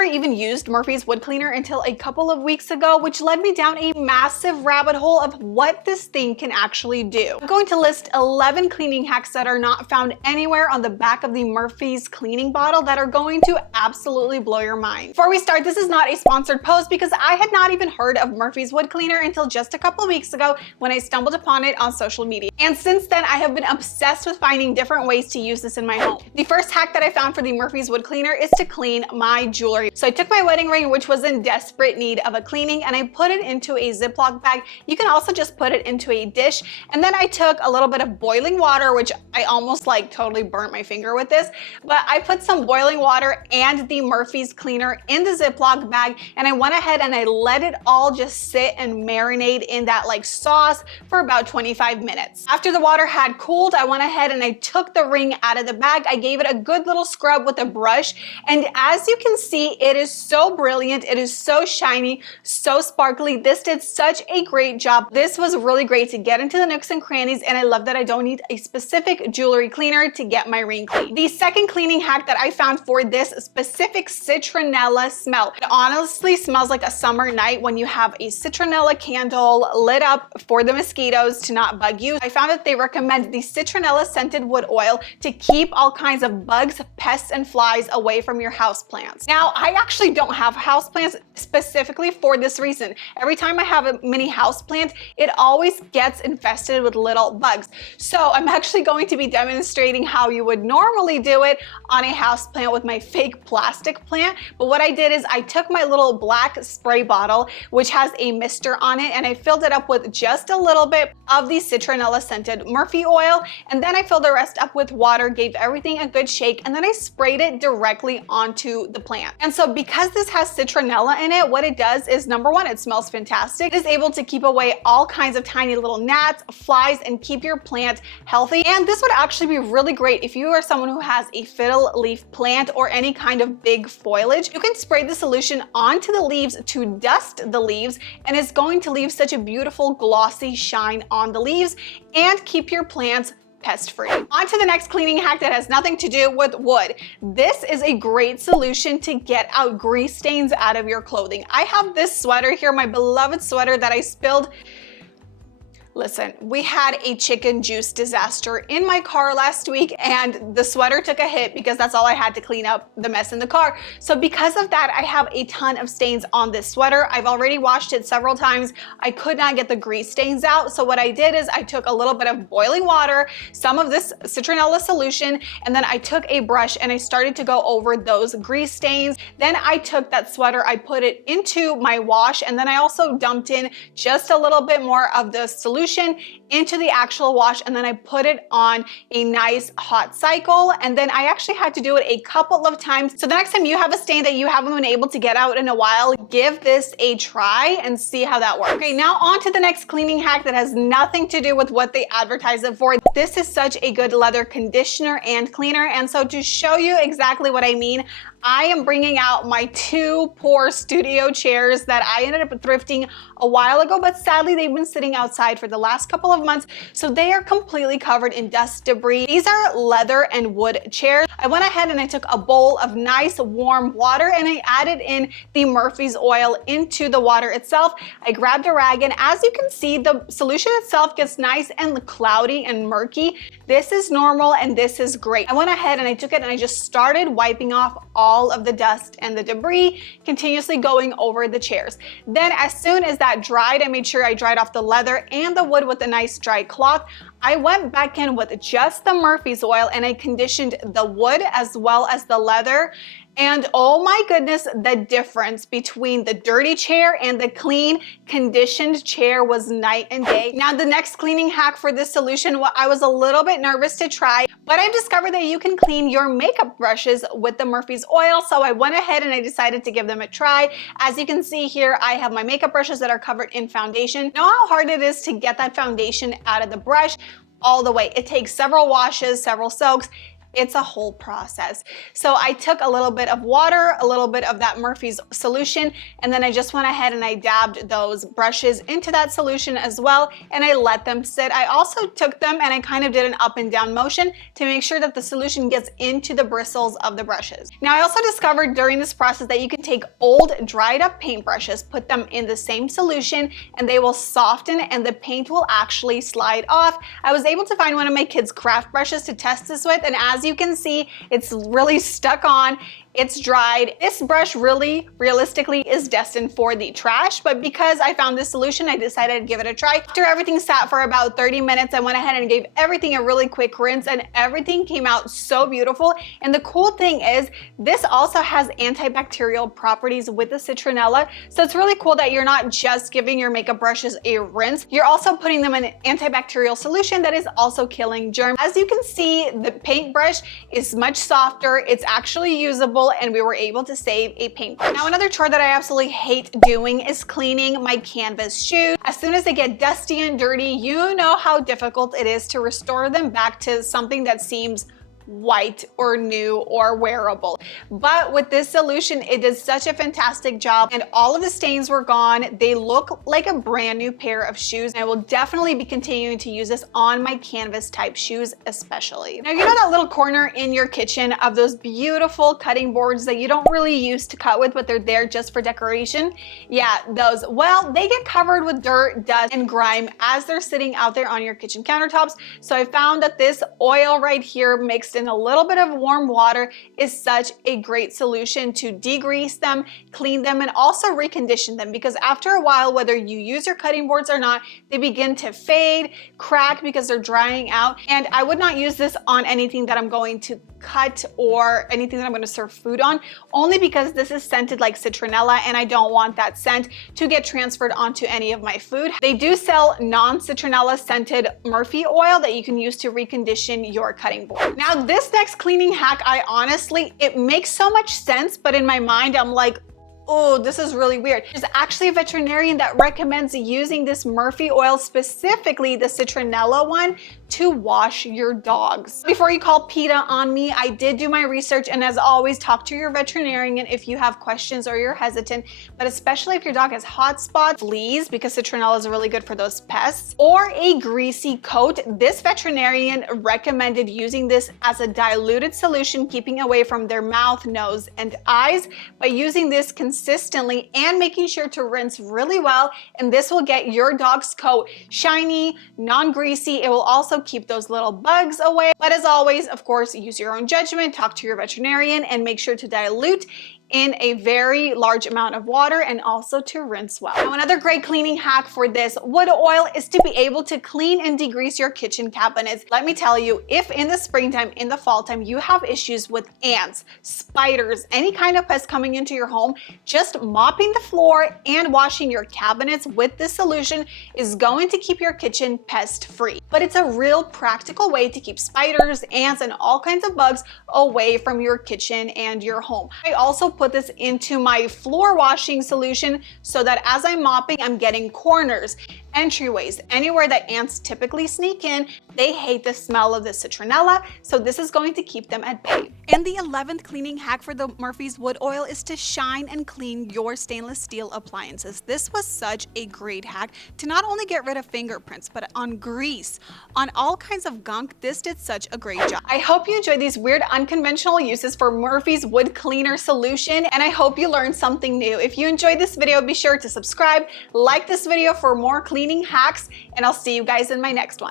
never even used Murphy's wood cleaner until a couple of weeks ago, which led me down a massive rabbit hole of what this thing can actually do. I'm going to list 11 cleaning hacks that are not found anywhere on the back of the Murphy's cleaning bottle that are going to absolutely blow your mind. Before we start, this is not a sponsored post because I had not even heard of Murphy's wood cleaner until just a couple of weeks ago when I stumbled upon it on social media. And since then, I have been obsessed with finding different ways to use this in my home. The first hack that I found for the Murphy's wood cleaner is to clean my jewelry. So I took my wedding ring, which was in desperate need of a cleaning, and I put it into a Ziploc bag. You can also just put it into a dish. And then I took a little bit of boiling water, which I almost like totally burnt my finger with this, but I put some boiling water and the Murphy's cleaner in the Ziploc bag, and I went ahead and I let it all just sit and marinate in that like sauce for about 25 minutes. After the water had cooled, I went ahead and I took the ring out of the bag. I gave it a good little scrub with a brush, and as you can see, it is so brilliant. It is so shiny, so sparkly. This did such a great job. This was really great to get into the nooks and crannies, and I love that I don't need a specific jewelry cleaner to get my ring clean. The second cleaning hack that I found for this specific citronella smell. It honestly smells like a summer night when you have a citronella candle lit up for the mosquitoes to not bug you. I found that they recommend the citronella scented wood oil to keep all kinds of bugs, pests, and flies away from your houseplants. Now, I actually don't have houseplants specifically for this reason. Every time I have a mini houseplant, it always gets infested with little bugs. So I'm actually going to be demonstrating how you would normally do it on a houseplant with my fake plastic plant. But what I did is I took my little black spray bottle, which has a mister on it, and I filled it up with just a little bit of the citronella scented Murphy oil, and then I filled the rest up with water, gave everything a good shake, and then I sprayed it directly onto the plant. And so because this has citronella in it, what it does is, number one, it smells fantastic. It is able to keep away all kinds of tiny little gnats, flies, and keep your plant healthy. And this would actually be really great if you are someone who has a fiddle leaf plant or any kind of big foliage. You can spray the solution onto the leaves to dust the leaves, and it's going to leave such a beautiful glossy shine on the leaves and keep your plants pest-free. On to the next cleaning hack that has nothing to do with wood. This is a great solution to get out grease stains out of your clothing. I have this sweater here, my beloved sweater that I spilled. Listen, we had a chicken juice disaster in my car last week, and the sweater took a hit because that's all I had to clean up the mess in the car. So because of that, I have a ton of stains on this sweater. I've already washed it several times. I could not get the grease stains out. So what I did is I took a little bit of boiling water, some of this citronella solution, and then I took a brush and I started to go over those grease stains. Then I took that sweater, I put it into my wash, and then I also dumped in just a little bit more of the solution into the actual wash, and then I put it on a nice hot cycle, and then I actually had to do it a couple of times. So the next time you have a stain that you haven't been able to get out in a while, give this a try and see how that works. Okay, now on to the next cleaning hack that has nothing to do with what they advertise it for. This is such a good leather conditioner and cleaner, and so to show you exactly what I mean, I am bringing out my two poor studio chairs that I ended up thrifting a while ago, but sadly they've been sitting outside for the last couple of months, so they are completely covered in dust debris. These are leather and wood chairs. I went ahead and I took a bowl of nice warm water and I added in the Murphy's oil into the water itself. I grabbed a rag, and as you can see, the solution itself gets nice and cloudy and murky. This is normal and this is great. I went ahead and I took it and I just started wiping off all of the dust and the debris, continuously going over the chairs. Then as soon as that dried, I made sure I dried off the leather and the wood with a nice dry cloth. I went back in with just the Murphy's oil and I conditioned the wood as well as the leather. And oh my goodness, the difference between the dirty chair and the clean, conditioned chair was night and day. Now, the next cleaning hack for this solution, I was a little bit nervous to try, but I discovered that you can clean your makeup brushes with the Murphy's oil. So I went ahead and I decided to give them a try. As you can see here, I have my makeup brushes that are covered in foundation. Know how hard it is to get that foundation out of the brush all the way. It takes several washes, several soaks. It's a whole process. So I took a little bit of water, a little bit of that Murphy's solution, and then I just went ahead and I dabbed those brushes into that solution as well, and I let them sit. I also took them and I kind of did an up and down motion to make sure that the solution gets into the bristles of the brushes. Now I also discovered during this process that you can take old dried up paint brushes, put them in the same solution, and they will soften and the paint will actually slide off. I was able to find one of my kids' craft brushes to test this with, and as you can see, it's really stuck on. It's dried. This brush really, realistically, is destined for the trash, but because I found this solution, I decided to give it a try. After everything sat for about 30 minutes, I went ahead and gave everything a really quick rinse, and everything came out so beautiful. And the cool thing is, this also has antibacterial properties with the citronella, so it's really cool that you're not just giving your makeup brushes a rinse, you're also putting them in an antibacterial solution that is also killing germs. As you can see, the paintbrush is much softer, it's actually usable, and we were able to save a paintbrush. Now another chore that I absolutely hate doing is cleaning my canvas shoes. As soon as they get dusty and dirty, you know how difficult it is to restore them back to something that seems white or new or wearable. But with this solution, it did such a fantastic job, and all of the stains were gone. They look like a brand new pair of shoes, and I will definitely be continuing to use this on my canvas type shoes especially. Now you know that little corner in your kitchen of those beautiful cutting boards that you don't really use to cut with, but they're there just for decoration? Yeah, those. Well, they get covered with dirt, dust, and grime as they're sitting out there on your kitchen countertops. So I found that this oil right here mixed in a little bit of warm water is such a great solution to degrease them, clean them, and also recondition them, because after a while, whether you use your cutting boards or not, they begin to fade, crack because they're drying out. And I would not use this on anything that I'm going to cut or anything that I'm going to serve food on, only because this is scented like citronella and I don't want that scent to get transferred onto any of my food. They do sell non-citronella scented Murphy oil that you can use to recondition your cutting board. Now this next cleaning hack, it makes so much sense, but in my mind I'm like, oh, this is really weird. There's actually a veterinarian that recommends using this Murphy oil, specifically the citronella one, to wash your dogs. Before you call PETA on me, I did do my research, and as always, talk to your veterinarian if you have questions or you're hesitant, but especially if your dog has hot spots, fleas, because citronella is really good for those pests, or a greasy coat. This veterinarian recommended using this as a diluted solution, keeping away from their mouth, nose, and eyes, by using this consistently and making sure to rinse really well, and this will get your dog's coat shiny, non-greasy. It will also keep those little bugs away. But as always, of course, use your own judgment, talk to your veterinarian, and make sure to dilute in a very large amount of water, and also to rinse well. Now another great cleaning hack for this wood oil is to be able to clean and degrease your kitchen cabinets. Let me tell you, if in the springtime, in the fall time, you have issues with ants, spiders, any kind of pest coming into your home, just mopping the floor and washing your cabinets with this solution is going to keep your kitchen pest free. But it's a real practical way to keep spiders, ants, and all kinds of bugs away from your kitchen and your home. I also put this into my floor washing solution so that as I'm mopping, I'm getting corners, entryways, anywhere that ants typically sneak in. They hate the smell of the citronella, so this is going to keep them at bay. And the 11th cleaning hack for the Murphy's wood oil is to shine and clean your stainless steel appliances. This was such a great hack to not only get rid of fingerprints, but on grease, on all kinds of gunk. This did such a great job. I hope you enjoyed these weird unconventional uses for Murphy's wood cleaner solution, and I hope you learned something new. If you enjoyed this video, be sure to subscribe, like this video for more cleaning hacks, and I'll see you guys in my next one.